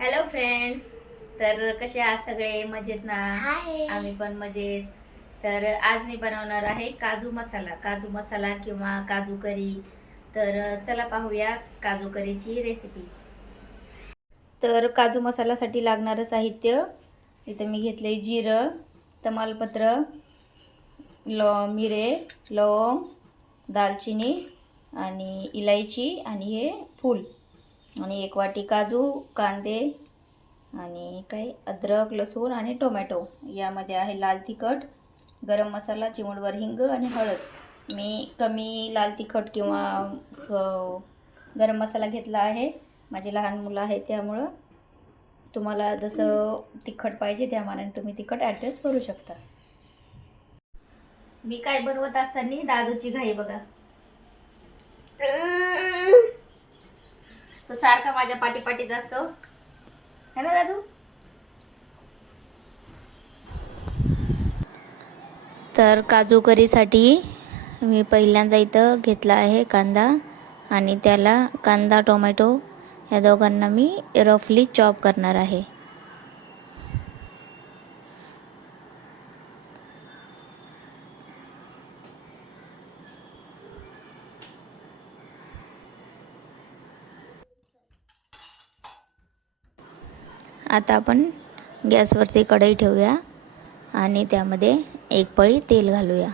Hello friends तर कसे आहात सगळे? मजेत ना? आम्ही पण मजेत. तर आज मी बनवणार आहे काजू मसाला. काजू मसाला किंवा काजू करी. तर चला पाहूया काजू करीची रेसिपी तर काजू मसाल्यासाठी लागणारं साहित्य इथं मी घेतले जिरं तमालपत्र ल मिरे लवंग दालचिनी आणि इलायची आणि हे फूल. आणि एक वाटी काजू कांदे आणि काही अद्रक लसूण आणि टोमॅटो. यामध्ये आहे लाल तिखट गरम मसाला चिमूटभर हिंग आणि हळद. मी कमी लाल तिखट किंवा स्व गरम मसाला घेतला आहे. माझे लहान मुलं आहेत त्यामुळं तुम्हाला जसं तिखट पाहिजे त्या मानाने तुम्ही तिखट ॲडजस्ट करू शकता. मी काय बनवत असताना दादूची घाई बघा. तो सारखा माझ्या पाठीपाठीत असतो. है ना दादू? तर काजू करीसाठी मी पहिल्यांदा इथं घेतला आहे कांदा आणि त्याला कांदा टोमॅटो या दोघांना मी रफली चॉप करणार आहे. आता आपण गॅसवरती कढई ठेवूया आणि त्यामध्ये एक पळी तेल घालूया.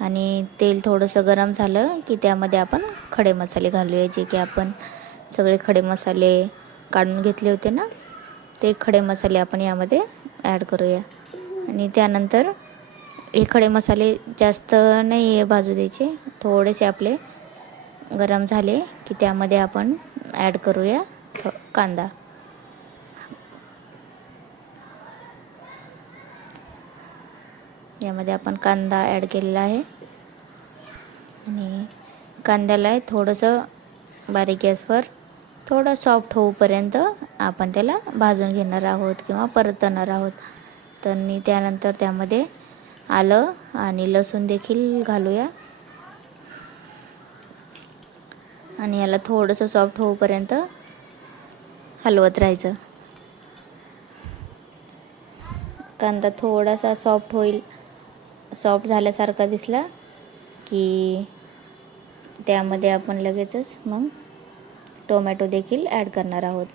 आणि तेल थोडंसं गरम झालं की त्यामध्ये आपण खडे मसाले घालूया जे की आपण सगळे खडे मसाले काढून घेतले होते ना ते खडे मसाले आपण यामध्ये ॲड करूया. आणि त्यानंतर हे खडे मसाले जास्त नाही आहे भाजू द्यायचे थोडेसे आपले गरम झाले की त्यामध्ये आपण ॲड करूया थ कांदा. यामध्ये आपण कांदा ॲड केलेला आहे. आणि कांद्याला थोडंसं बारीक गॅसवर थोडं सॉफ्ट होऊपर्यंत आपण त्याला भाजून घेणार आहोत किंवा परतणार आहोत. तर मी त्यानंतर त्यामध्ये आलं आणि लसूण देखील घालूया. आणि याला थोडंसं सॉफ्ट होऊपर्यंत हलवत राहायचं. कांदा थोडासा सॉफ्ट होईल. सॉफ्ट झाल्यासारखा दिसला की त्यामध्ये आपण लगेचच मग टोमॅटो देखील ॲड करणार आहोत.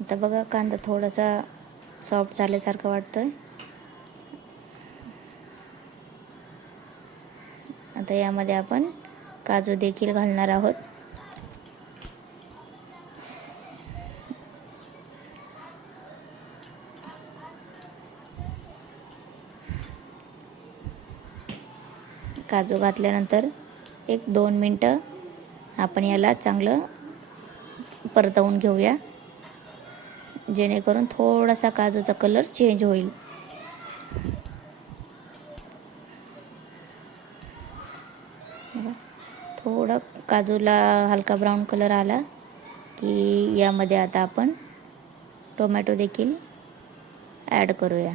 आता बघा कांदा थोडासा सॉफ्ट झाल्यासारखं आहे आता यामध्ये आपण काजू देखील घालणार आहोत. काजू घातल्यानंतर एक दोन मिनटं आपण याला चांगलं परतवून घेऊया. जेणेकरून थोडासा काजूचा कलर चेंज होईल. थोडं काजूला हलका ब्राऊन कलर आला की यामध्ये आता आपण टोमॅटो देखील ॲड करूया.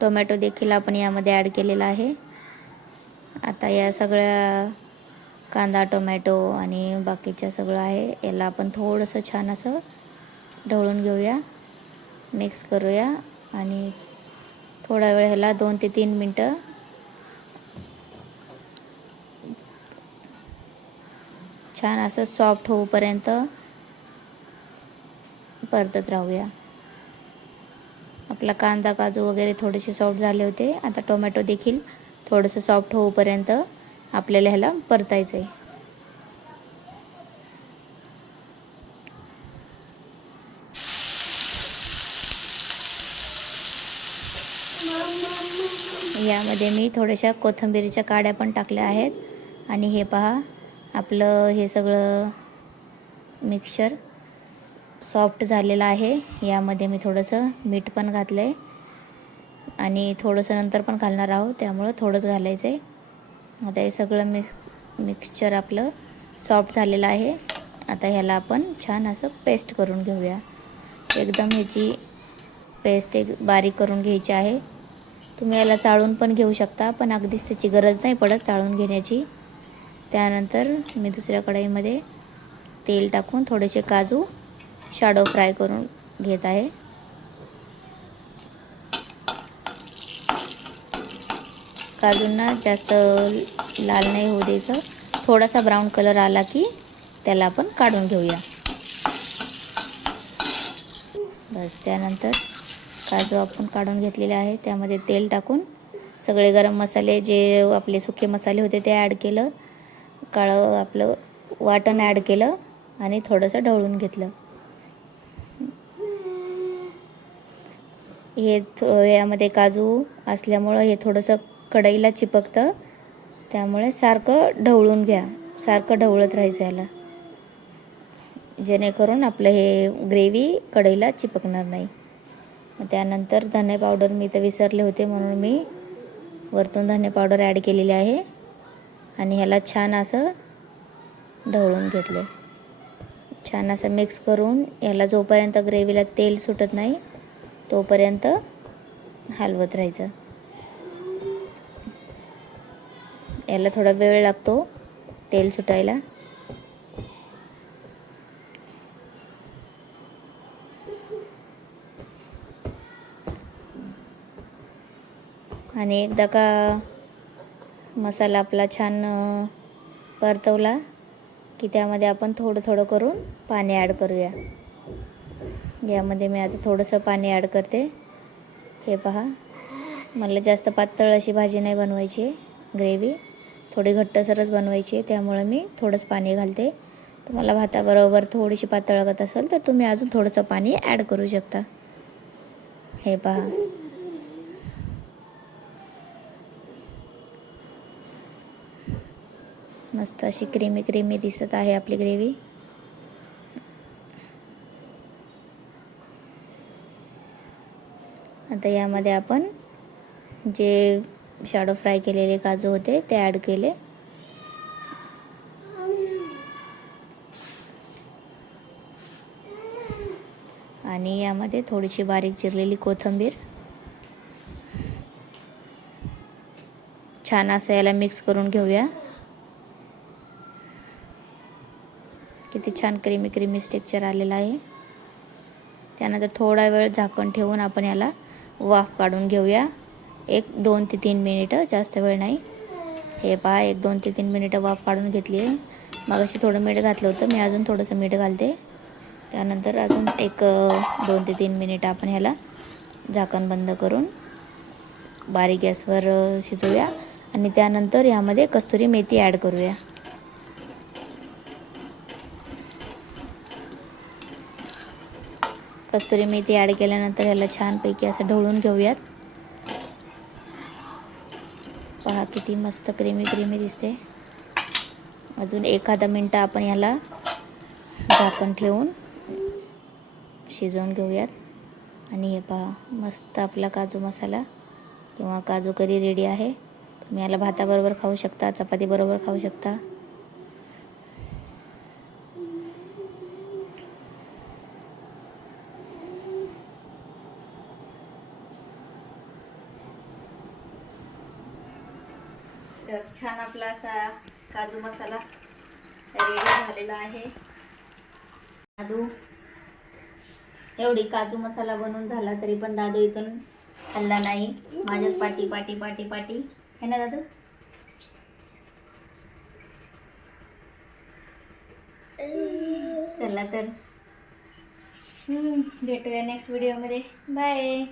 टोमॅटो देखील आपण यामध्ये ॲड केलेला आहे. आता या सगळ्या कांदा टोमॅटो आणि बाकीच्या सगळं आहे याला आपण थोडंसं छान असं ढवळून घेऊया. मिक्स करूया आणि थोडा वेळ ह्याला दोन ते तीन मिनटं. छान असं सॉफ्ट होऊपर्यंत परतत राहूया. आपला कांदा काजू वगैरे थोडेसे सॉफ्ट झाले होते. आता टोमॅटो देखील थोडंसं सॉफ्ट होऊपर्यंत आपल्याला ह्याला परतायचं आहे यामध्ये मी थोड्याशा कोथिंबिरीच्या काड्या पण टाकल्या आहेत. आणि हे पहा आपलं हे सगळं मिक्सचर सॉफ्ट झालेलं आहे. यामध्ये मी थोडंसं मीठ पण घातलं आहे आणि थोडंसं नंतर पण घालणार आहोत त्यामुळं थोडंच घालायचं आहे आता हे सगळं मिक्स मिक्सचर आपलं सॉफ्ट झालेलं आहे. आता ह्याला आपण छान असं पेस्ट करून घेऊया. एकदम ह्याची पेस्ट एक बारीक करून घ्यायची आहे. तुम्ही याला चाळून पण घेऊ शकता पण अगदीच त्याची गरज नाही पडत चाळून घेण्याची. त्यानंतर मी दुसऱ्या कढईमध्ये तेल टाकून थोडेसे काजू शाडो फ्राय करून घेत आहे. काजूंना जास्त लाल नाही होऊ द्यायचं. थोडासा ब्राऊन कलर आला की त्याला आपण काढून घेऊया. बस त्यानंतर काजू आपण काढून घेतलेले आहे त्यामध्ये तेल टाकून सगळे गरम मसाले जे आपले सुके मसाले होते ते ॲड केलं. काळं आपलं वाटण ॲड केलं आणि थोडंसं ढवळून घेतलं. हे थो यामध्ये काजू असल्यामुळं हे थोडंसं कढईला चिपकतं. त्यामुळे सारखं ढवळून घ्या. सारखं ढवळत राहायचं याला. जेणेकरून आपलं हे ग्रेव्ही कढईला चिपकणार नाही. मग त्यानंतर धने पावडर मी तर विसरले होते म्हणून मी वरतून धने पावडर ॲड केलेली आहे. आणि ह्याला छान असं ढवळून घेतले. छान असं मिक्स करून याला जोपर्यंत ग्रेव्हीला तेल सुटत नाही तोपर्यंत हलवत राहायचं. याला थोडा वेळ लागतो तेल सुटायला. आणि एकदा का मसाला आपला छान परतवला की त्यामध्ये आपण थोडं थोडं करून पाणी ॲड करूया. यामध्ये मी आता थोडंसं पाणी ॲड करते. हे पहा. मला जास्त पातळ अशी भाजी नाही बनवायची आहे. ग्रेव्ही थोडी घट्टसरच बनवायची आहे. त्यामुळे मी थोडंसं पाणी घालते. तुम्हाला भाताबरोबर थोडीशी पातळ लागत असेल तर तुम्ही अजून थोडंसं पाणी ॲड करू शकता. हे पहा. मस्त अशी क्रीमी क्रीमी दिसत आहे आपली ग्रेव्ही आता यामध्ये आपण जे शाडो फ्राय केलेले काजू होते ते ॲड केले. आणि यामध्ये थोडीशी बारीक चिरलेली कोथिंबीर. छान असं याला मिक्स करून घेऊया. किती छान क्रीमी क्रीमी स्टेक्चर आलेलं आहे. त्यानंतर थोडा वेळ झाकण ठेवून आपण याला वाफ काढून घेऊया. एक दोन ते तीन मिनिटं जास्त वेळ नाही. हे पहा एक दोन ते तीन मिनिटं वाफ काढून घेतली आहे. मग अशी थोडं मीठ घातलं होतं मी अजून थोडंसं मीठ घालते. त्यानंतर अजून एक दोन ते तीन मिनिटं आपण ह्याला झाकण बंद करून बारीक गॅसवर शिजवूया. आणि त्यानंतर यामध्ये कस्तुरी मेथी ॲड करूया. कस्तुरी मेथी ॲड केल्यानंतर ह्याला छानपैकी असं ढवळून घेऊयात. पहा किती मस्त क्रीमी क्रीमी दिसते. अजून एखादा मिनटं आपण याला झाकण ठेवून शिजवून घेऊयात. आणि हे पहा मस्त आपला काजू मसाला किंवा काजू करी रेडी आहे. तुम्ही याला भाताबरोबर खाऊ शकता चपातीबरोबर खाऊ शकता. तर छान आपला असा काजू मसाला रेडी झालेला आहे. दादू एवढी काजू मसाला बनवून झाला तरी पण दादू इथून हल्ला नाही. माझ्याच पाटी पाटी पाटी पाटी. है ना दादू? चला तर. भेटूया नेक्स्ट व्हिडिओमध्ये बाय